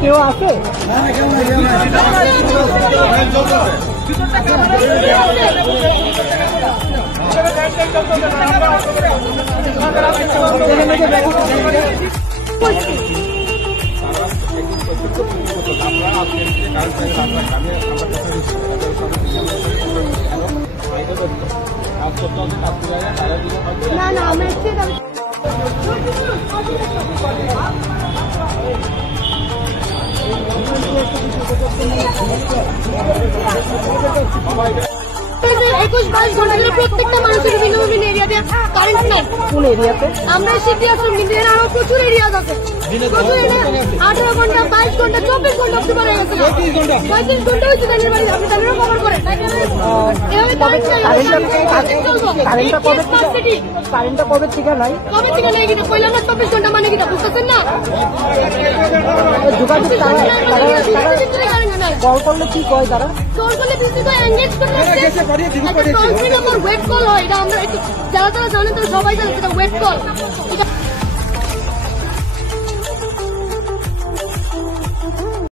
কেউ আছে? না না আমরা প্রত্যেকটা মানুষের বিভিন্ন বিভিন্ন এরিয়াতে কারেন্ট নাই। কোন এরিয়াতে? আমরা সিটি আসলে আরো প্রচুর এরিয়া আছে, প্রচুর এরিয়া 18 ঘন্টা 22 ঘন্টা 24 ঘন্টা অব্দি হয়ে গেছে, 35 ঘন্টা হয়েছে তাদের বাড়ি। আপনি তাদেরও কভার করেন কারেন্টটা কবে থেকে নাই? কবে থেকে নেই কিনা কইলাম না, 24 ঘন্টা মানে কিনা বুঝতেছেন না? যোগাযোগ কল করলে কি কয় তারা? কল করলে বিসি তো এনগেজ করলে ওয়েট কল হয়। এটা আমরা একটু যারা যারা জানেন তারা সবাই জানেন সেটা ওয়েট কল।